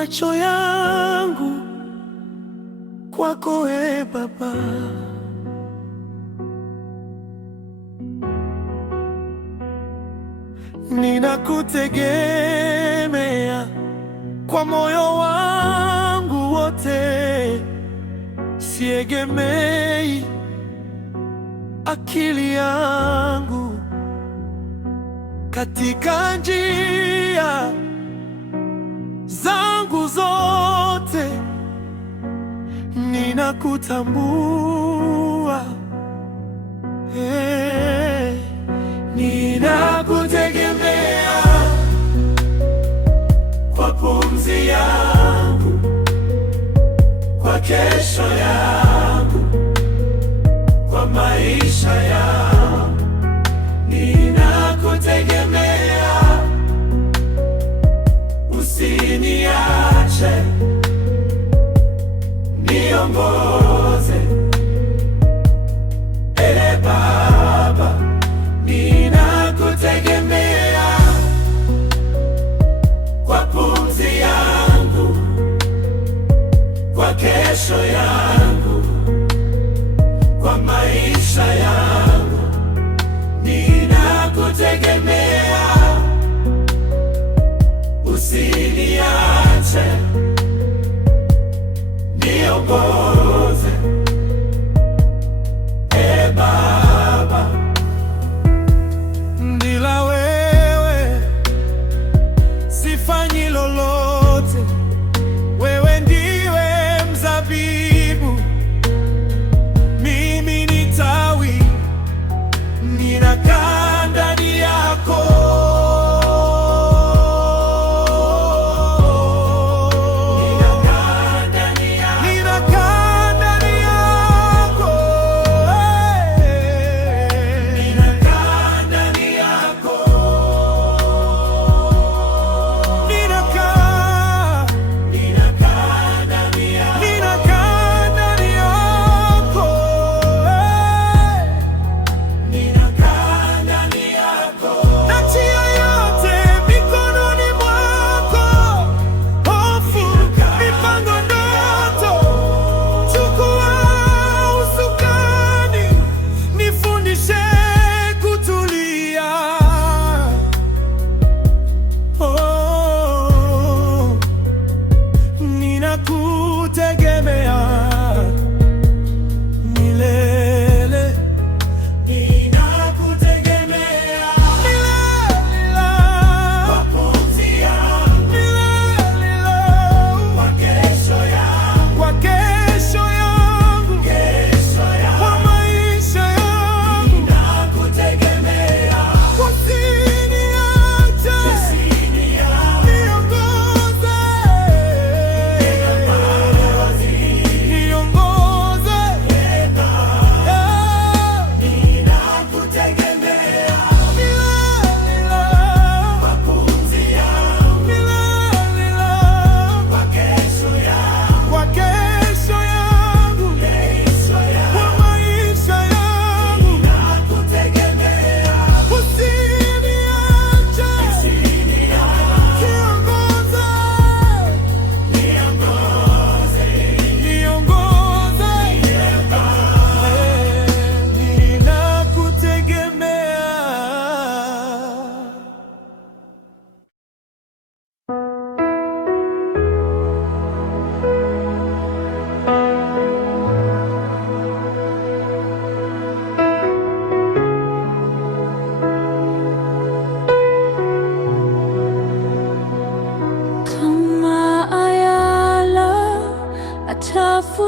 macho yangu kwako, Baba. Ninakutegemea kwa moyo wangu wote, siegemei akili yangu. Katika njia zangu zote ninakutambua, ninakutegemea kwa pumzi yangu, kwa kesho yangu, kwa maisha yangu. Ninakutegemea, usiniache, niongoze, Baba. Ninakutegemea kwa pumzi yangu, kwa kesho yangu, kwa maisha yangu. Ninakutegemea, usiniache, niongoze, Baba. Bila wewe sifanyi lolote. Wewe ndiwe mzabibu, mimi ni tawi, ninakaa ndani yako.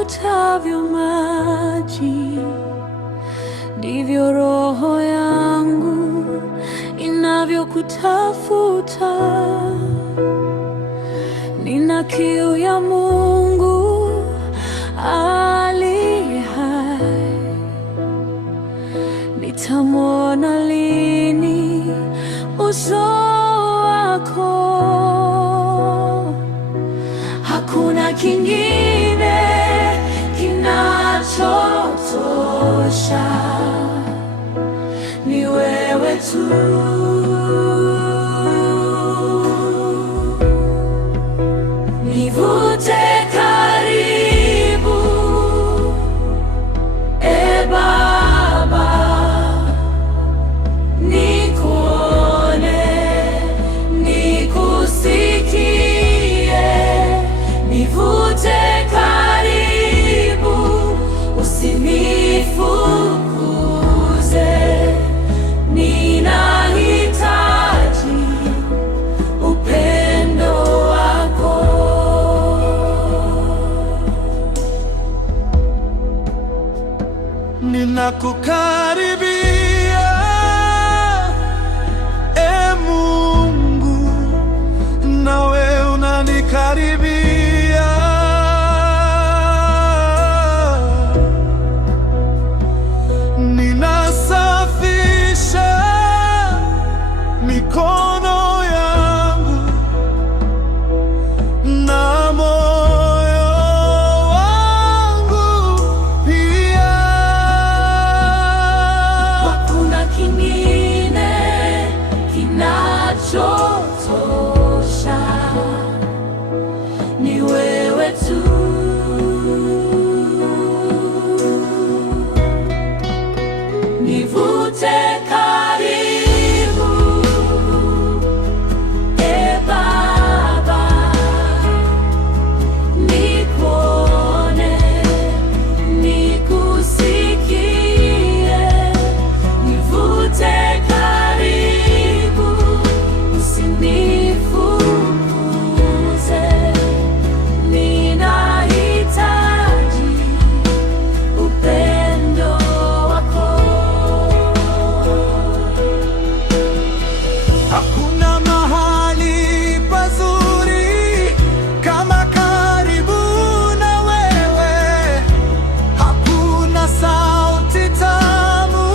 Utavyo maji, ndivyo roho yangu inavyokutafuta. Nina kiu ya Mungu aliye hai. Nitamwona lini uso wako? Hakuna kingine kinachotosha, ni wewe tu. Ni mikono yangu na moyo wangu pia. Hakuna kingine kinachotosha, ni wewe tu. Nivute karibu, Baba, nikuone, nikusikie. Nivute karibu, usinifukuze. Ninahitaji upendo wako. Hakuna mahali pazuri kama karibu na wewe. Hakuna sauti tamu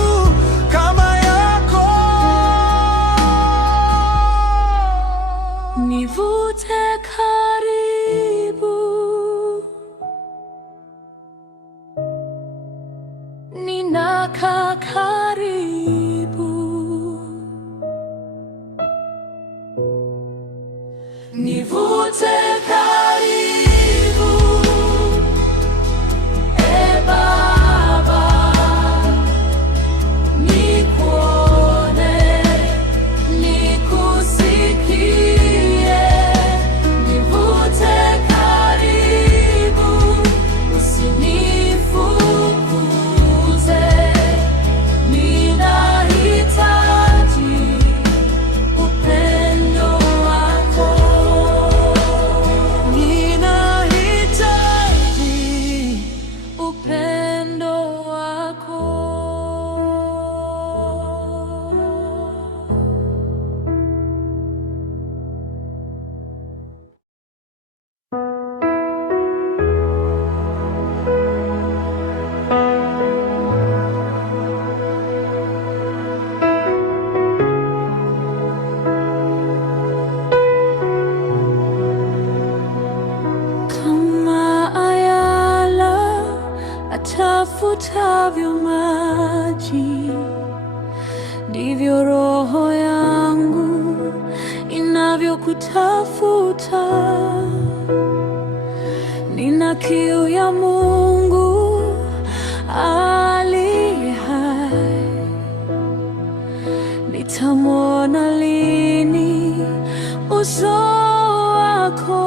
kama yako. Nivute karibu, ninakaa karibu. Nivute karibu, Baba, nikuone, nikusikie. Nivute karibu, usinifukuze. Ninahitaji upendo wako. Ninahitaji Upendo wako. Kama ayala atafutavyo maji, ndivyo roho yangu inavyokutafuta. Nina kiu ya Mungu aliye hai. Nitamwona lini uso wako?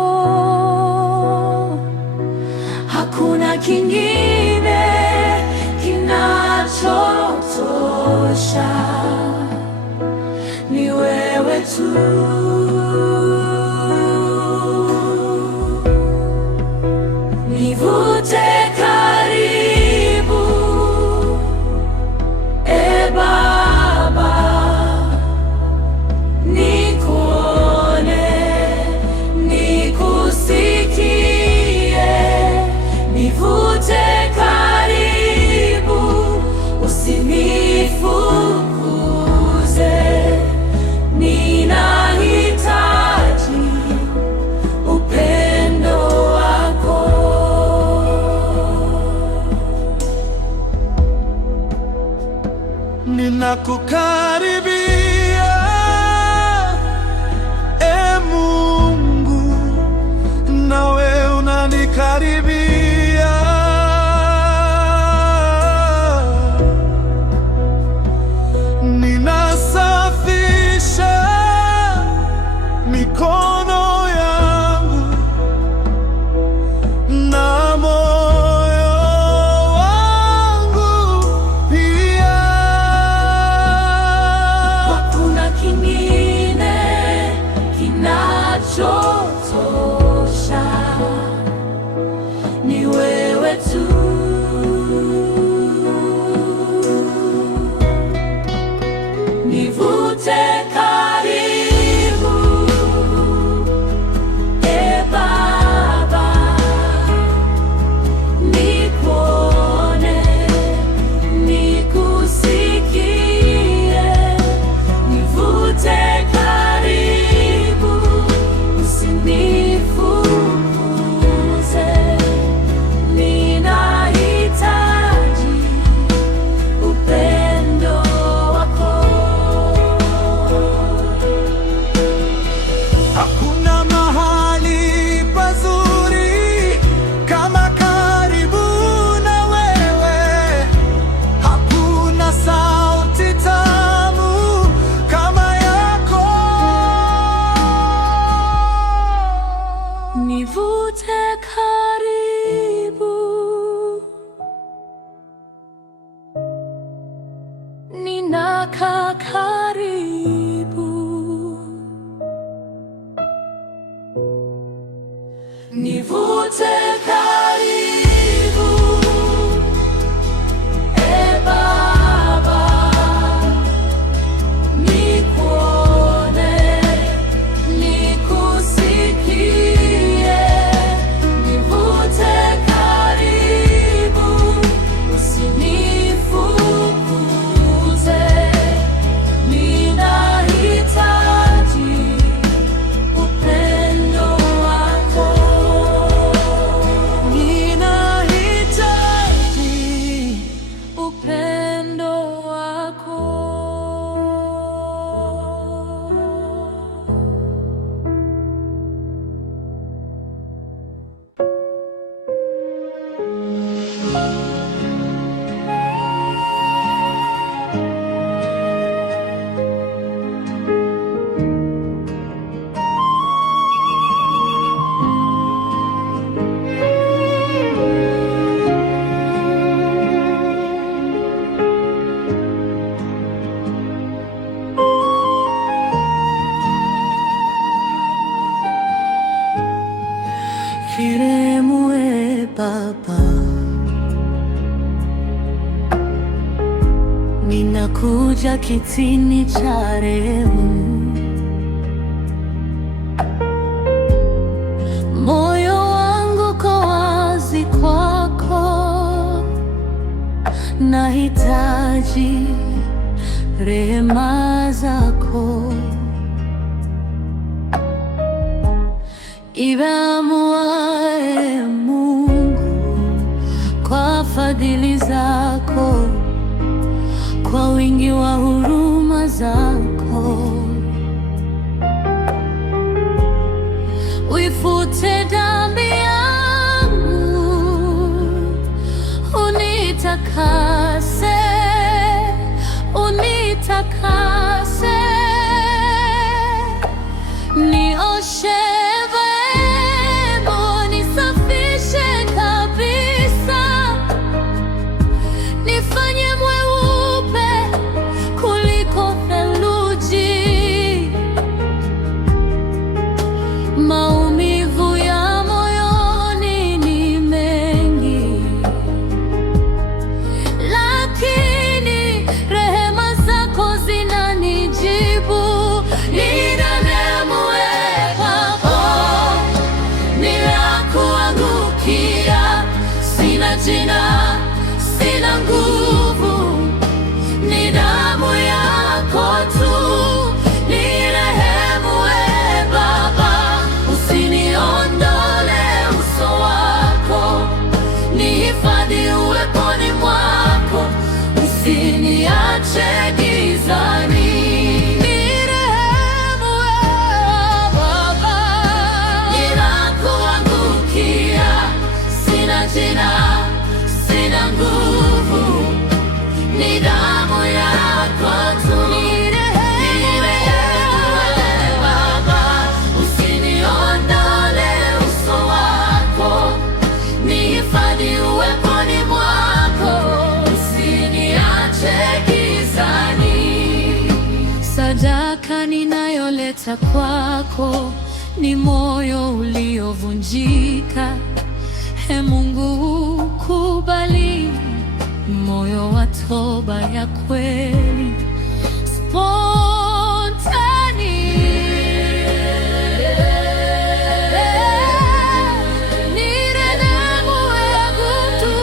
Hakuna kingine kinachotosha, ni wewe tu. Nivute karibu, Baba, nikuone, nikusikie. Nivute karibu, usinifukuze. Ninahitaji upendo wako. ninakukaribia, Mungu, nawe unanikaribia. Ninasafisha mikono yangu na moyo wangu pia. kuja kitini cha rehema. Moyo wangu uko wazi kwako, nahitaji rehema zako. Iwe amuaye Mungu kwa fadhili zako, kwa wingi wa huruma zako, uifute dhambi yangu, unitakase, unitakase, nioshe jina, sina nguvu, ni damu yako tu. Nirehemu Baba, usiniondole uso wako, nihifadhi uweponi mwako, usiniache gizani. Nirehemu Baba, ninakuangukia, sina jina, sina nguvu, ni damu yako tu. Nirehemu Baba, usiniondole uso wako, nihifadhi uweponi mwako, usiniache gizani. Sadaka ninayoleta kwako ni moyo uliovunjika. Ee Mungu, kubali moyo wa toba ya kweli, spontane. Nirehemu Mungu,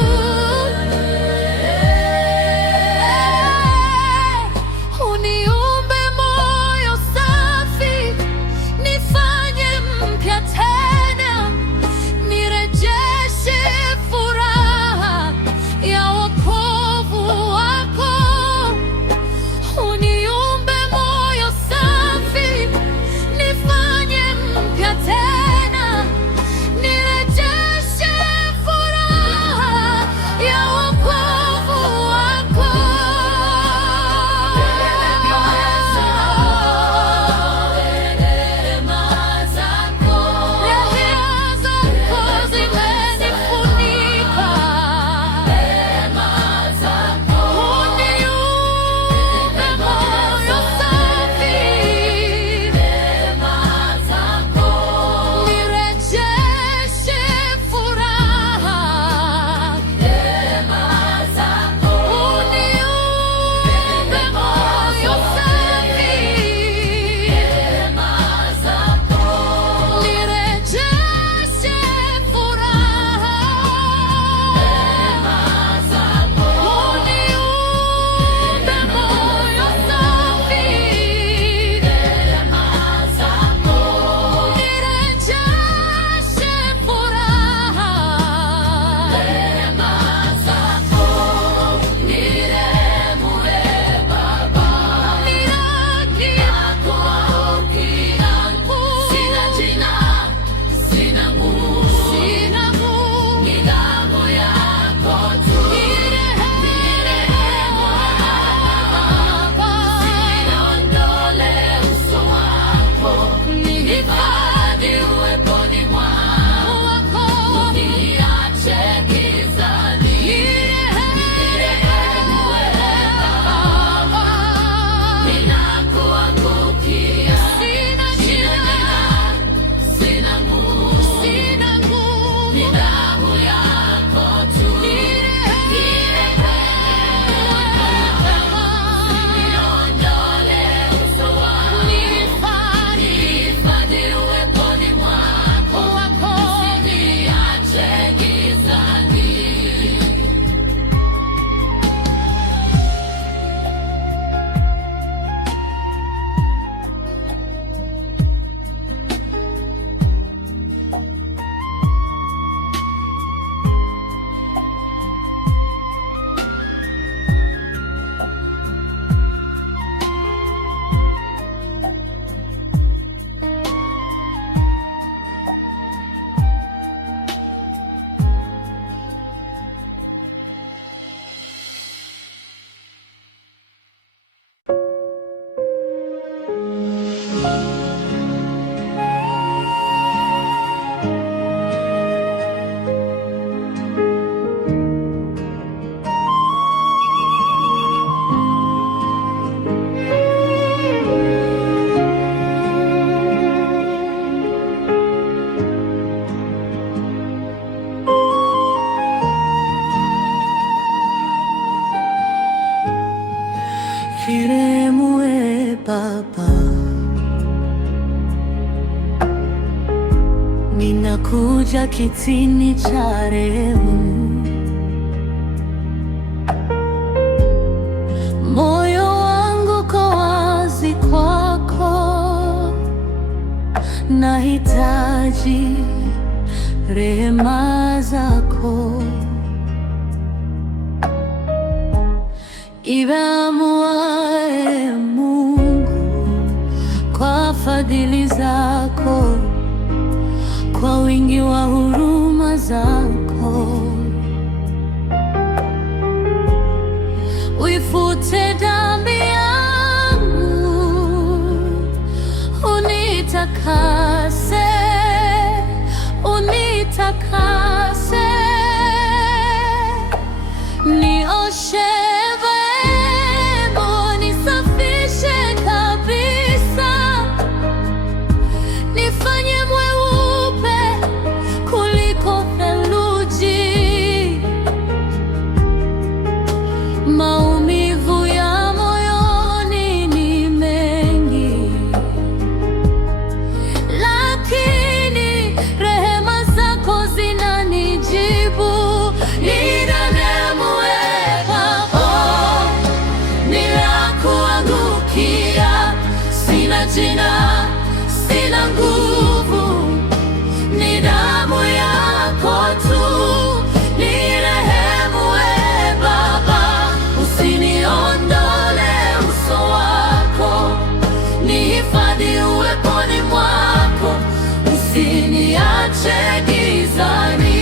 uniumbe moyo safi, nifanye mpya tena, nirejeshe furaha ya wokovu wako. Uniumbe moyo ninakuja kitini cha rehema. Moyo wangu uko wazi kwako, nahitaji rehema zako. Iwe amuaye Mungu kwa fadhili zako, kwa wingi wa huruma zako, uifute dhambi yangu, unitakase, unitakase, nioshe vema, nisafishe kabisa, nifanye mweupe kuliko theluji. Maumivu ya moyoni ni mengi, lakini rehema zako zinanijibu. Nirehemu Baba, ninakuangukia, sina jina, sina nguvu, ni damu yako tu. Nirehemu Baba, usiniondole uso wako, nihifadhi uweponi mwako, usiniache gizani.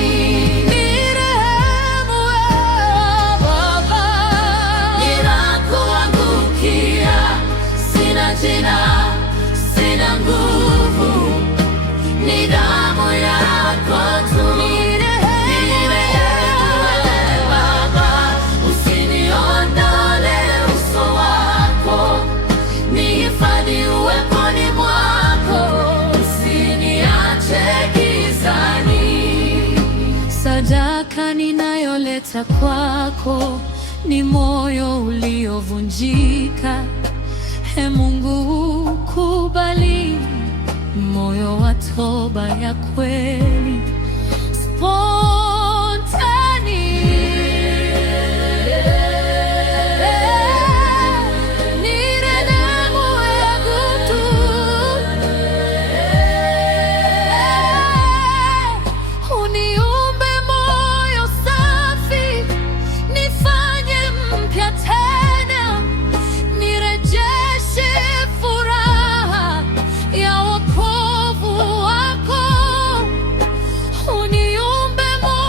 Nirehemu Baba, ninakuangukia, sina jina, sina nguvu, ni damu yako tu. Nirehemu Baba, usiniondole uso wako, nihifadhi uweponi mwako, usiniache gizani. Sadaka ninayoleta kwako ni moyo uliovunjika. Ee Mungu, ukubali moyo wa toba ya kweli, spontane. Nirehemu Yesu, uniumbe moyo safi, nifanye mpya tena, nirejeshe furaha ya wokovu wako. Uniumbe moyo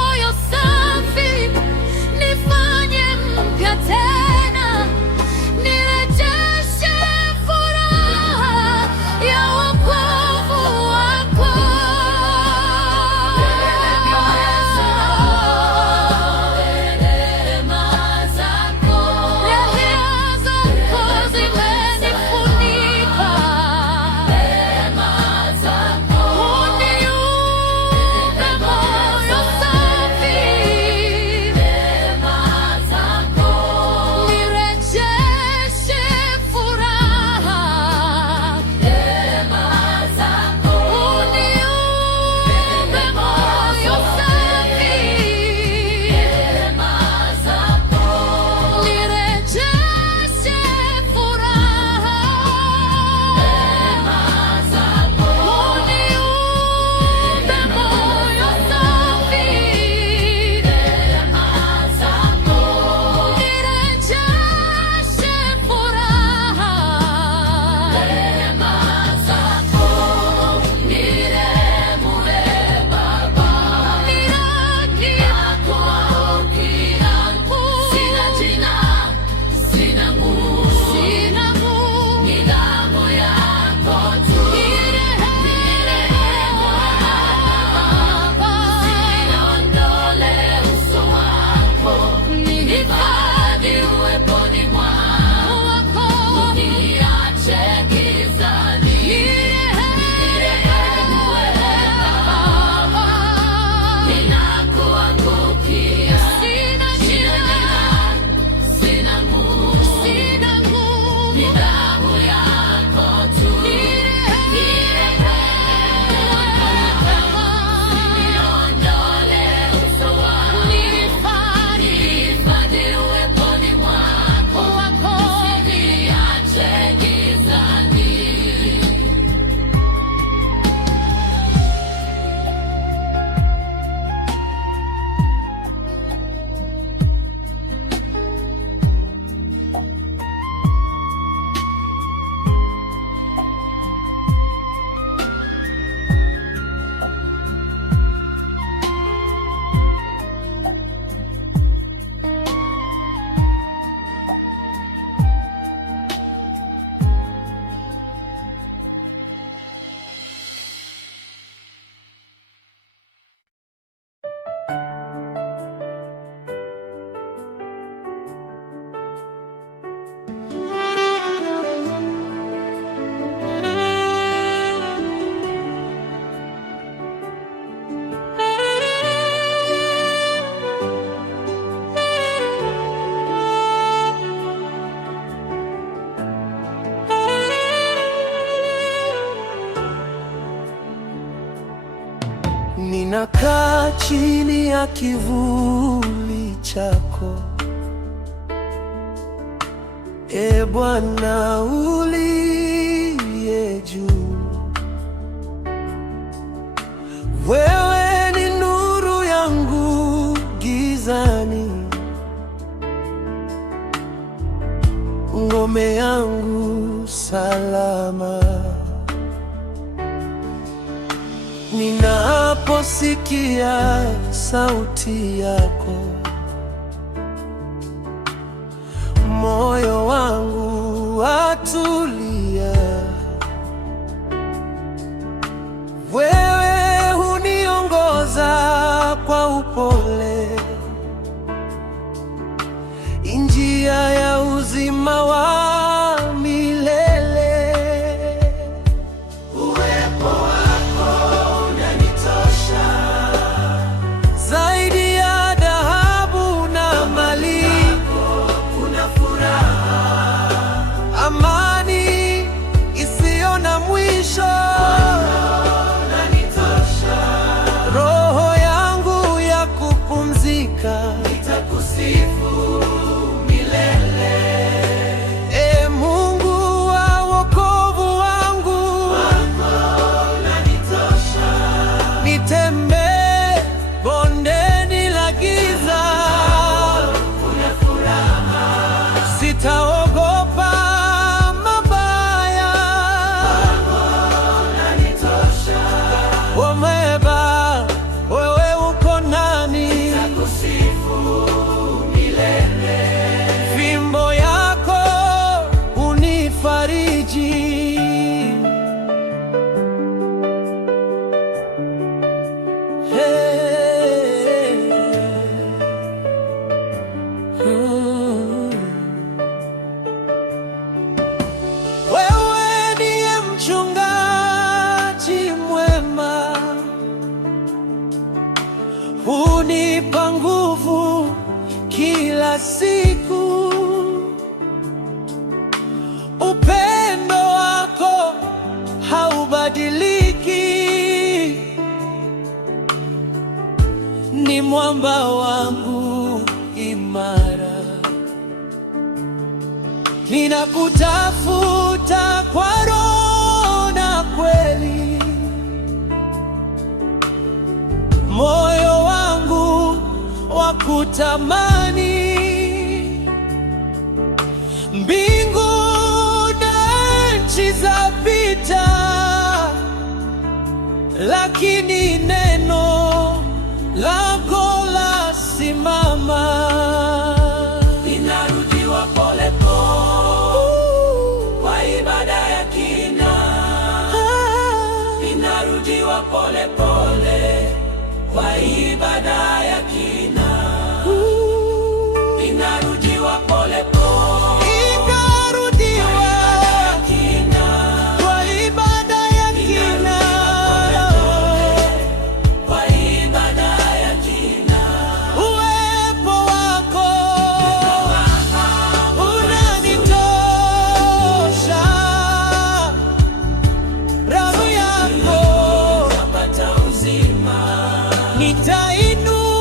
Ninakaa chini ya kivuli chako, e Bwana uliye juu. Wewe ni nuru yangu gizani, ngome yangu salama. Ninaposikia sauti yako, moyo wangu watulia. Wewe huniongoza kwa upole, njia ya uzima wa milele. Uwepo wako unanitosha, zaidi ya dhahabu na mali. Kuna furaha, amani isiyo na mwisho. Unanitosha, roho yangu ya kupumzika, nitakusifu milele. E Mungu wa wokovu wangu, unanitosha. Nitembee bondeni la giza, kuna furaha. Sitaogopa mabaya, unanitosha. Omeba, wewe uko nani, nitakusifu milele. Fimbo yako unifariji, Wewe ndiye mchungaji mwema, hunipa nguvu kila siku. Upendo wako haubadiliki, ni mwamba wangu imara. Ninakutafuta kwa roho na kweli, moyo wangu wakutamani. Mbingu na nchi zapita, lakini neno lako lasimama. Ninarudiwa pole pole kwa ibada ya kina, ninarudiwa pole pole kwa ibada ya kina, ninarudiwa pole pole. Nitainua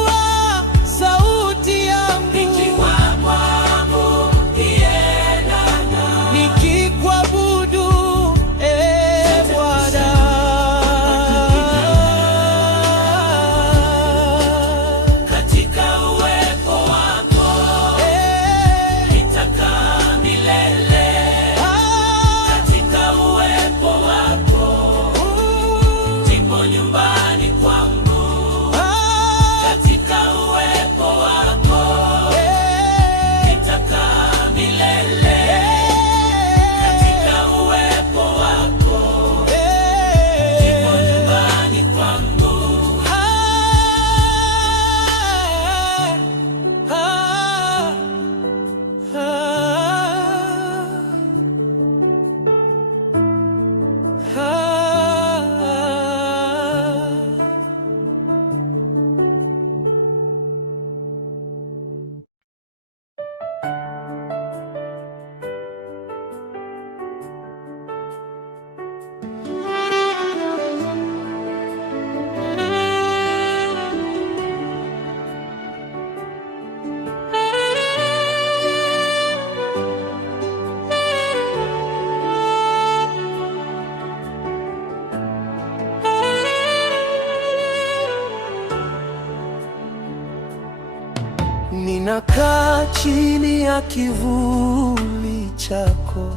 ninakaa chini ya kivuli chako,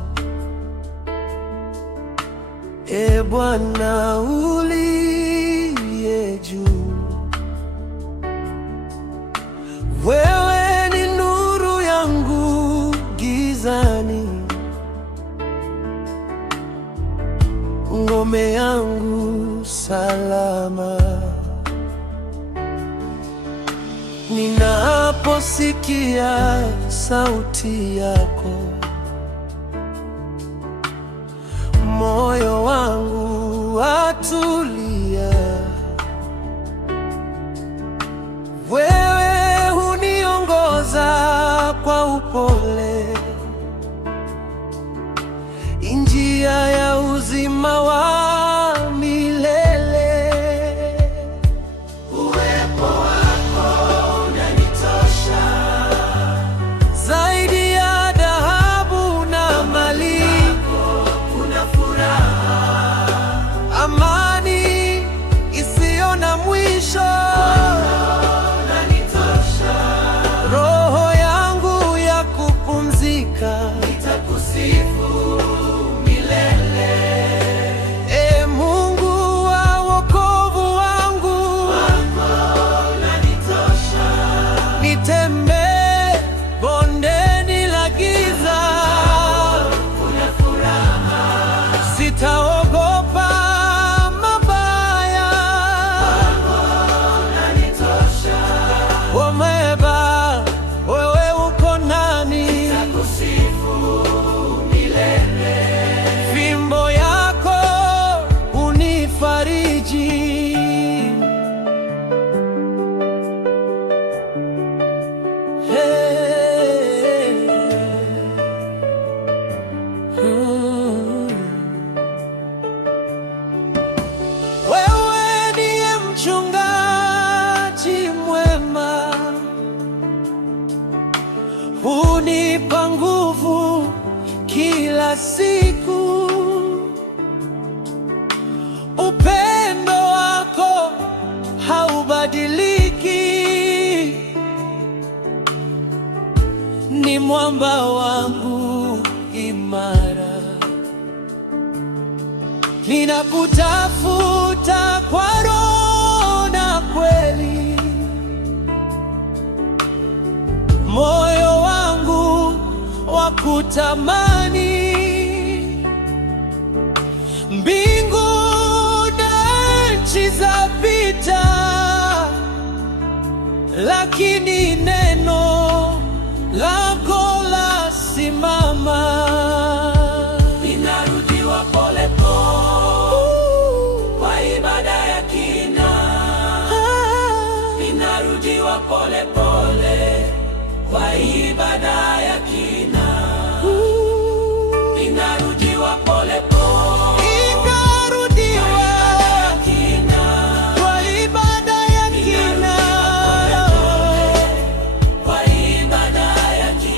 e Bwana uliye juu. Wewe ni nuru yangu gizani, ngome yangu salama. Ninaposikia sauti yako, moyo wangu watulia. Wewe huniongoza kwa upole, njia ya uzima wa milele. Uwepo wako unanitosha, zaidi ya dhahabu na mali. Kuna furaha, amani isiyo na mwisho. Unanitosha, roho yangu ya kupumzika, nitakusifu milele. E Mungu wa wokovu wangu, unanitosha. Nitembee bondeni la giza, kuna furaha. Sitaogopa mabaya, unanitosha. Omeba, wewe uko nani, nitakusifu milele. Fimbo yako unifariji, Wewe ndiye mchungaji mwema, hunipa nguvu kila siku. Upendo wako haubadiliki, ni mwamba wangu imara. Ninakutafuta kwa roho na kweli, moyo wangu wakutamani. Mbingu na nchi zapita, lakini neno lako lasimama. Ninarudiwa pole pole kwa ibada ya kina, ninarudiwa pole pole kwa ibada ya kina, ninarudiwa pole pole. Kwa ibada ya kina,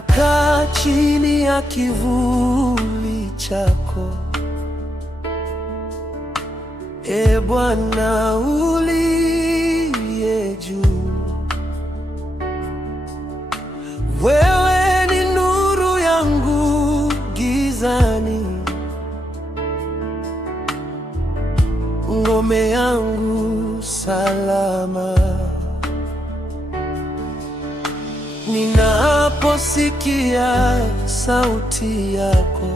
ninakaa chini ya kivuli chako, e Bwana uliye juu. Wewe ni nuru yangu gizani, ngome yangu salama. Ninaposikia sauti yako,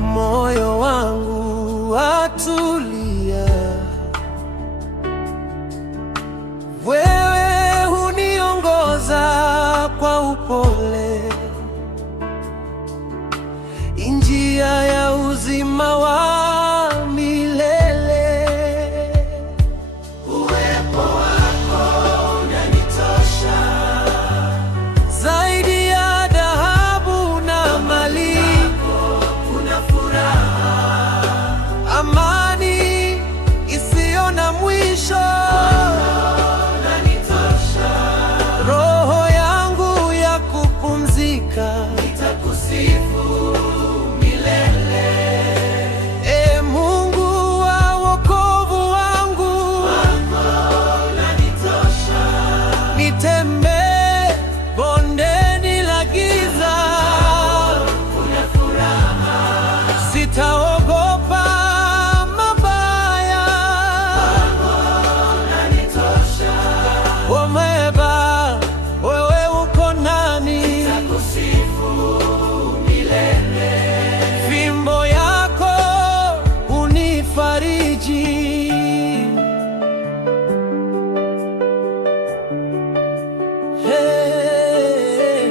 moyo wangu watulia. Wewe huniongoza kwa upole, njia ya uzima wa milele. Uwepo wako unanitosha, Zaidi ya dhahabu na mali, kuna furaha, amani isiyo na mwisho. unanitosha, Roho yangu ya kupumzika, nitakusifu milele. e Mungu wa wokovu wangu. Unanitosha, Nitembee bondeni la giza, kuna furaha, sitaogopa mabaya. unanitosha, Omeba, wewe uko nani? nitakusifu milele. Fimbo yako unifariji. Hey.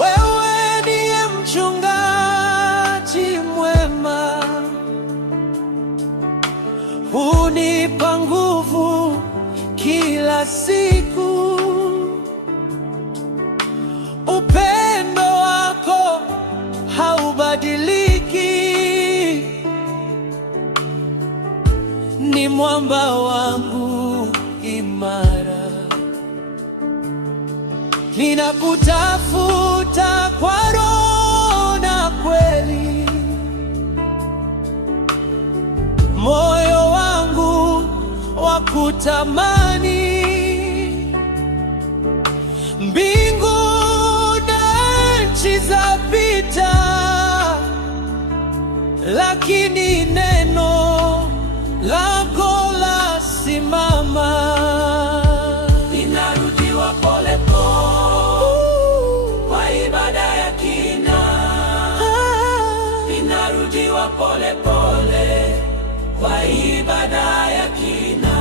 Wewe ndiye mchungaji mwema, hunipa nguvu kila siku. Upendo wako haubadiliki, ni mwamba wangu imara. Ninakutafuta kwa roho na kweli, moyo wangu wakutamani. Mbingu na nchi zapita, lakini neno lako lasimama. Ninarudiwa pole pole kwa ibada ya kina, ninarudiwa pole pole kwa ibada ya kina,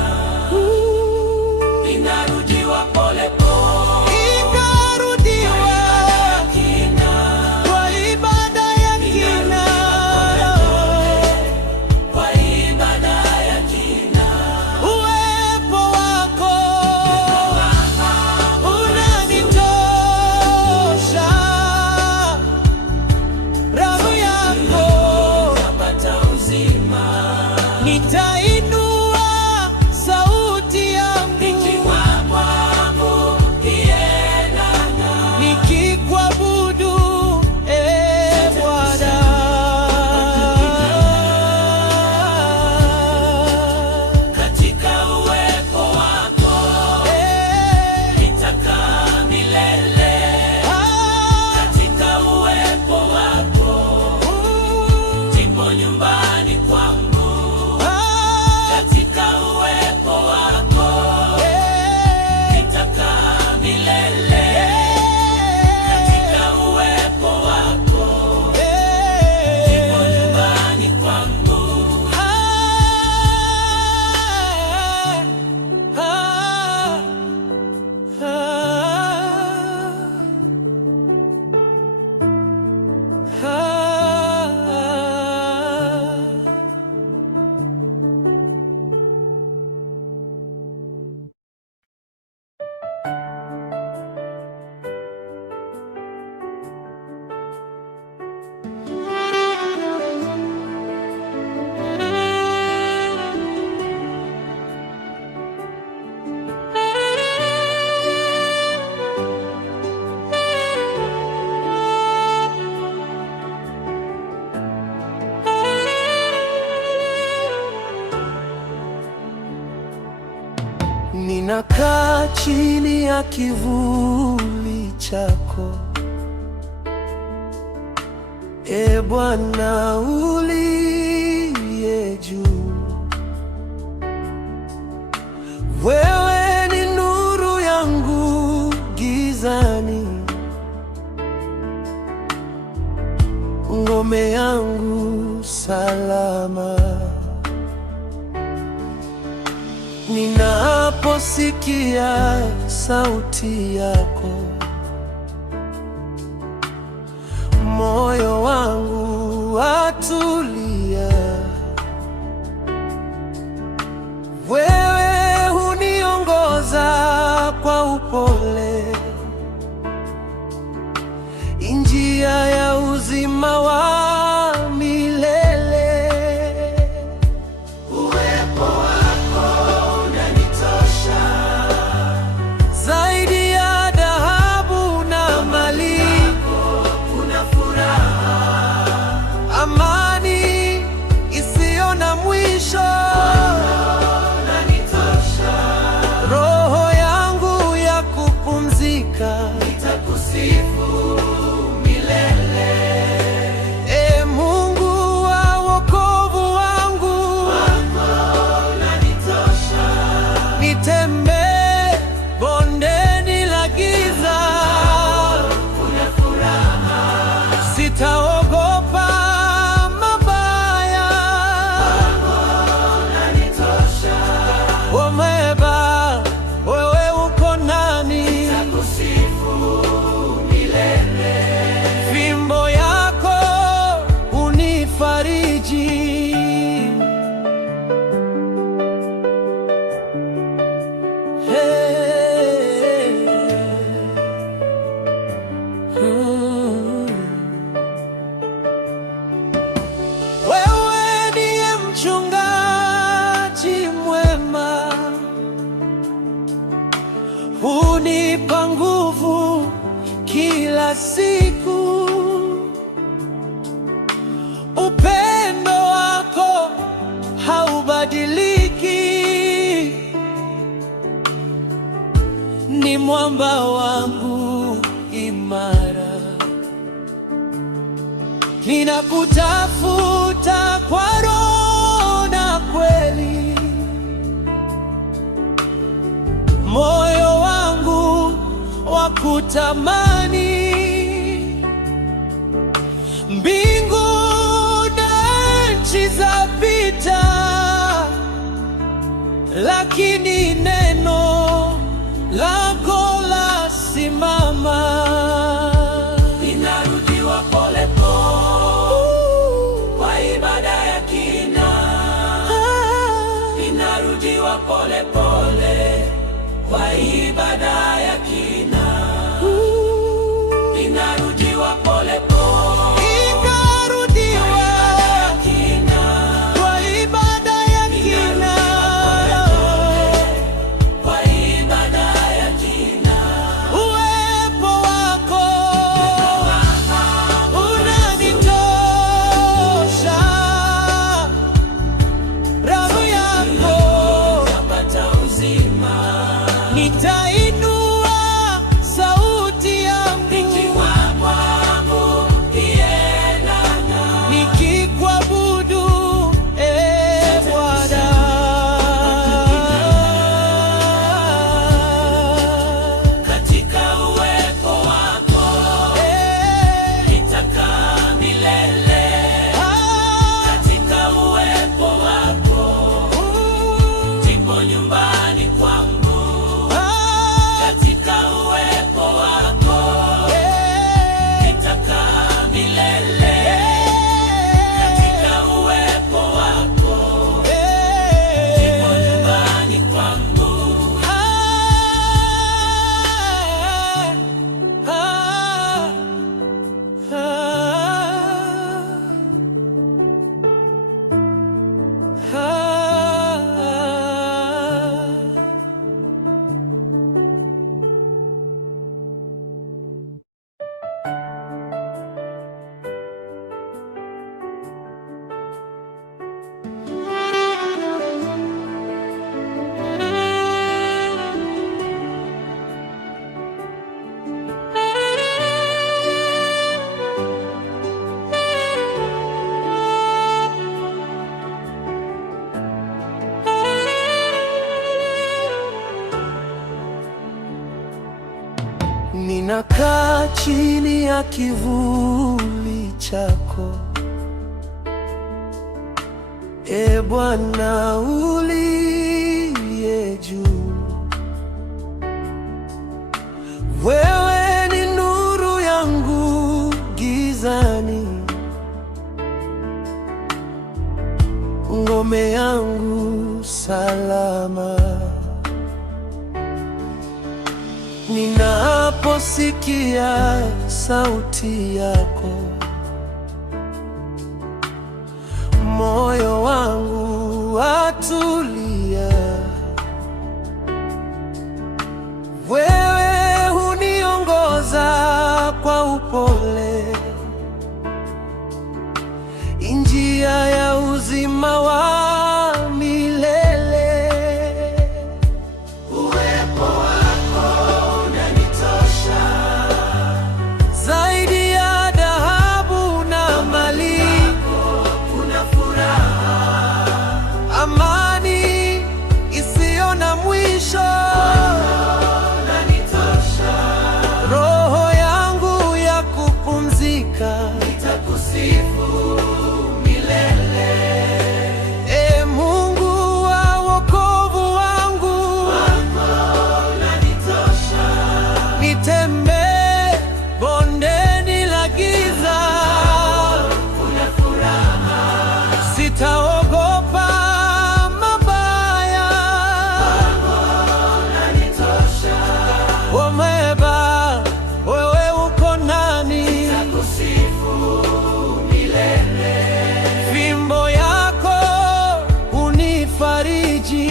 ninarudiwa pole pole Ikarudiwa ya kina, kwa ibada ya kina. kwa ibada ya kina. ya kivuli chako, e Bwana uliye juu. Wewe ni nuru yangu gizani, ngome yangu salama. Ninaposikia sauti yako, moyo wangu watulia. Wewe huniongoza kwa upole, njia ya uzima wa milele. Uwepo wako unanitosha, Zaidi ya dhahabu na mali, kuna furaha, amani isiyo na mwisho. unanitosha, Roho yangu ya kupumzika, nitakusifu milele. e Mungu wa wokovu wangu. Unanitosha, Nitembee bondeni la giza, kuna furaha, sitaogopa mabaya. unanitosha, Omeba, wewe uko nani? nitakusifu milele. Fimbo yako unifariji. Hey. Wewe ndiye mchungaji mwema, hunipa nguvu kila siku. Upendo wako haubadiliki, ni mwamba wangu imara. Ninakutafuta kwa roho na kweli, moyo wangu wakutamani. Mbingu na nchi zapita, lakini neno lako lasimama. Ninarudiwa polepole kwa ibada ya kina, ninarudiwa polepole kwa ibada ya kina, ninarudiwa polepole Ikarudiwa kina, kwa ibada ya kina, kwa ibada ya kina. uwepo wako Ninakaa chini ya kivuli chako, e Bwana uliye juu. Wewe ni nuru yangu gizani, ngome yangu salama. Ninaposikia sauti yako, moyo wangu watulia. Wewe huniongoza kwa upole, njia ya uzima wa milele. Uwepo wako unanitosha, Zaidi ya dhahabu na mali, kuna furaha, amani isiyo na mwisho. unanitosha, Roho yangu ya kupumzika, nitakusifu milele. e Mungu wa wokovu wangu. Unanitosha, Nitembee bondeni la giza, kuna furaha, sitaogopa mabaya. unanitosha, Omeba, wewe uko nani? nitakusifu milele. Fimbo yako unifariji.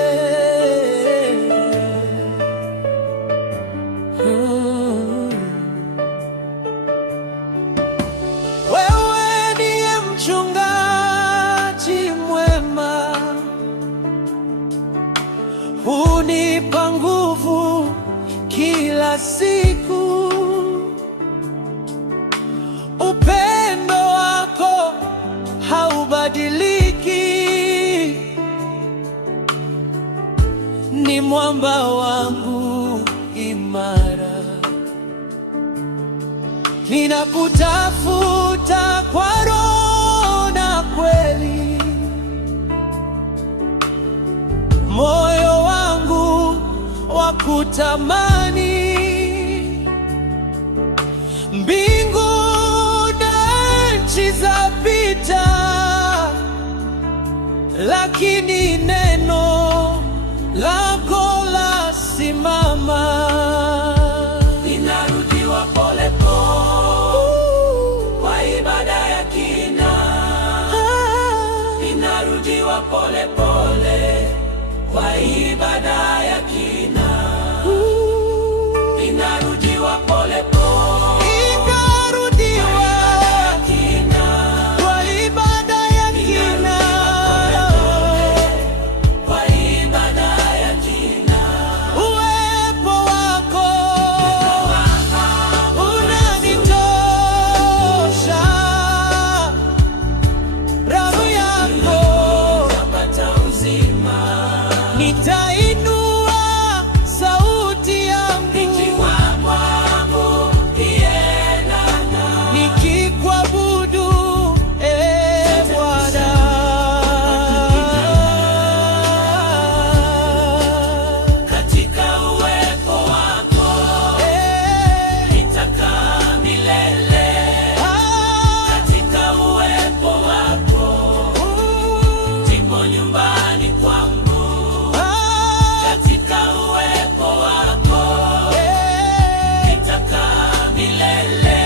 Hey. Wewe ndiye mchungaji mwema, hunipa nguvu kila siku. Upendo wako haubadiliki, ni mwamba wangu imara. Ninakutafuta kwa roho na kweli, moyo wangu wakutamani. Mbingu na nchi zapita, lakini neno lako lasimama. Ninarudiwa pole pole kwa ibada ya kina, ninarudiwa pole pole kwa ibada ya kina, ninarudiwa pole pole Ikarudiwa kina, kwa ibada ya kina. kwa ibada ya kina. Uwepo wako unanitosha, raha yako Napata uzima, nitainua sauti yangu nikiwa kwangu kiendana, nikikuabudu, e Bwana. katika uwepo wako nitakaa milele, katika uwepo wako ndipo nyumbani kwangu, katika uwepo wako nitakaa milele,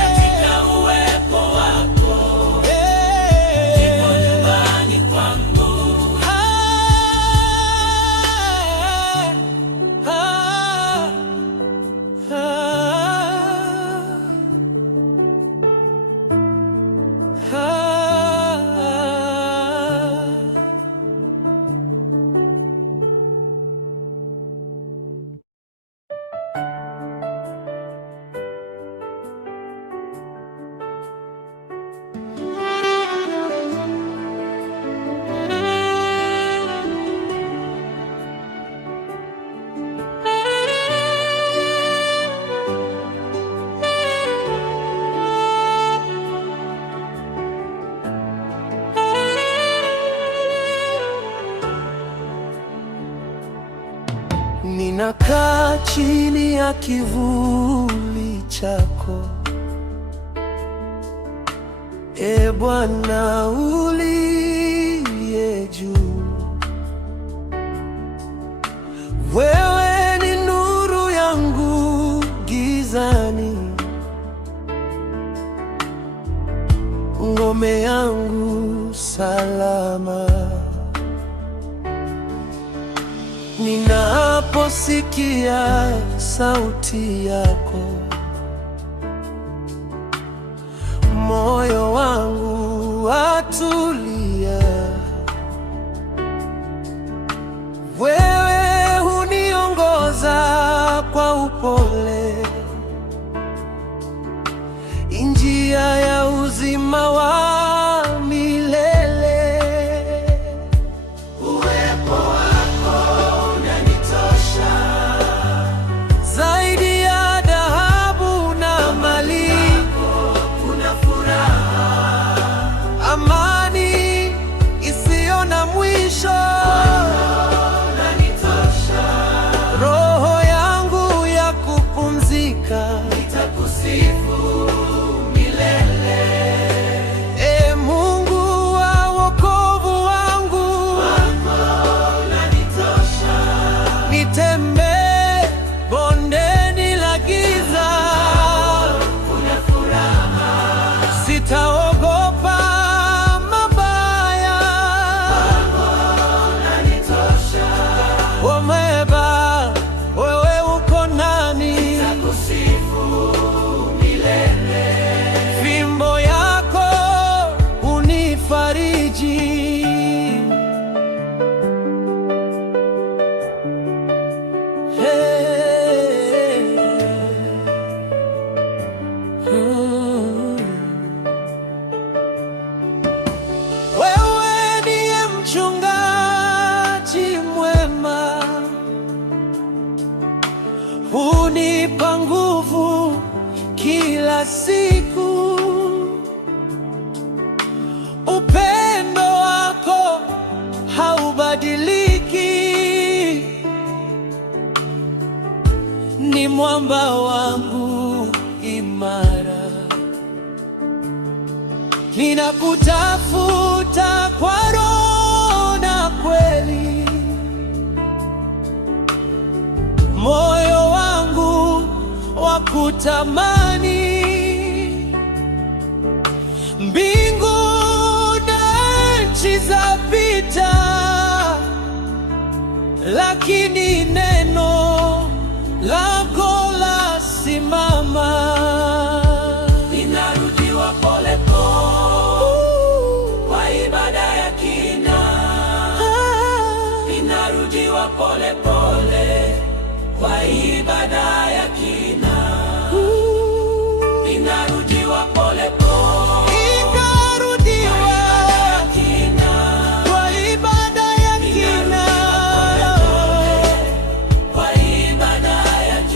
katika uwepo wako ndipo nyumbani kwangu. ninakaa chini ya kivuli chako, e Bwana uliye juu. Wewe ni nuru yangu gizani, ngome yangu salama. Ninaposikia sauti yako, moyo wangu watulia. Wewe huniongoza kwa upole, njia ya uzima wa milele. Uwepo wako unanitosha, Zaidi ya dhahabu na mali, kuna furaha, amani isiyo na mwisho. unanitosha, Roho yangu ya kupumzika, nitakusifu milele. e Mungu wa wokovu wangu. Unanitosha, Nitembee bondeni la giza, kuna furaha, sitaogopa mabaya. unanitosha, Omeba, wewe uko nani? nitakusifu milele. Fimbo yako unifariji. Hey. Wewe ndiye mchungaji mwema, hunipa nguvu kila siku. Upendo wako haubadiliki, ni mwamba wangu imara. Ninakutafuta kwa roho na kweli, moyo wangu wakutamani. Mbingu na nchi zapita, lakini neno lako lasimama. Ninarudiwa pole pole kwa ibada ya kina, ninarudiwa pole pole kwa ibada ya kina, ninarudiwa pole pole Ikarudiwa kina, kwa ibada ya kina. kwa ibada ya kina.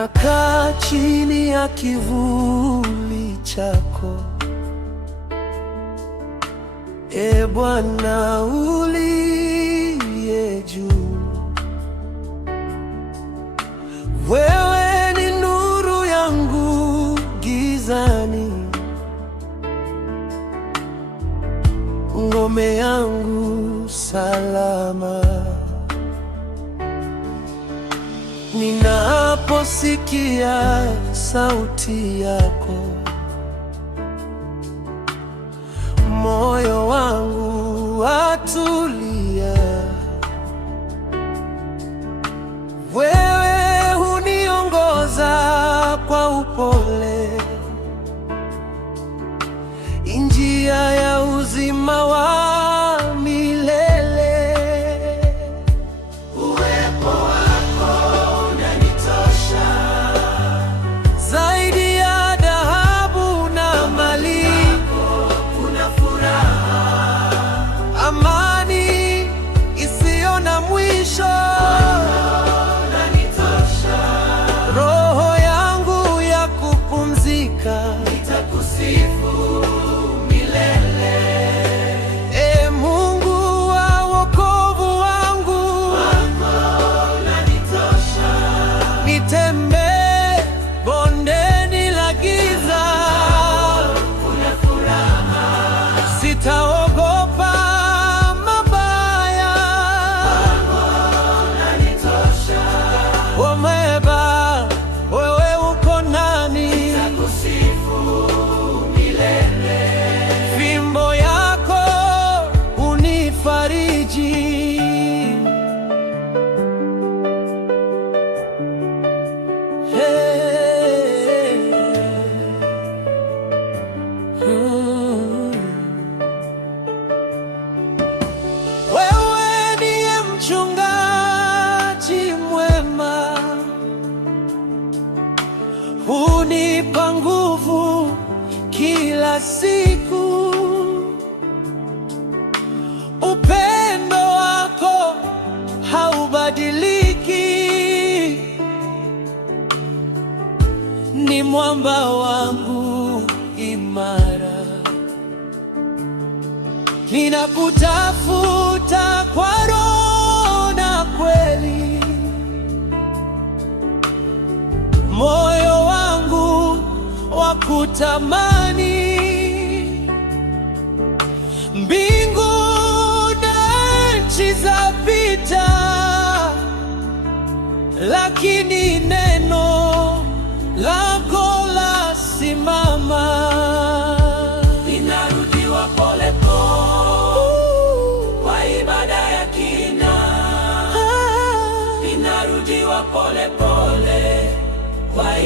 ninakaa chini ya kivuli chako, e Bwana uliye juu. Wewe ni nuru yangu gizani, ngome yangu salama. Ninaposikia sauti yako, moyo wangu watulia. Wewe huniongoza kwa upole, njia ya uzima wa milele. Uwepo wako unanitosha, Zaidi ya dhahabu na mali, kuna furaha, amani isiyo na mwisho. unanitosha, Roho yangu ya kupumzika, nitakusifu milele. e Mungu wa wokovu wangu. Unanitosha, Nitembee bondeni la giza, kuna furaha, sitaogopa mabaya. unanitosha, Omeba, wewe uko nani? nitakusifu milele. Fimbo yako unifariji. Hey. Wewe ndiye mchungaji mwema, hunipa nguvu kila siku. Upendo wako haubadiliki, ni mwamba wangu imara. Ninakutafuta kwa roho na kweli, moyo wangu wakutamani. Mbingu na nchi zapita, lakini neno lako lasimama. Ninarudiwa pole pole kwa ibada ya kina, ninarudiwa pole pole kwa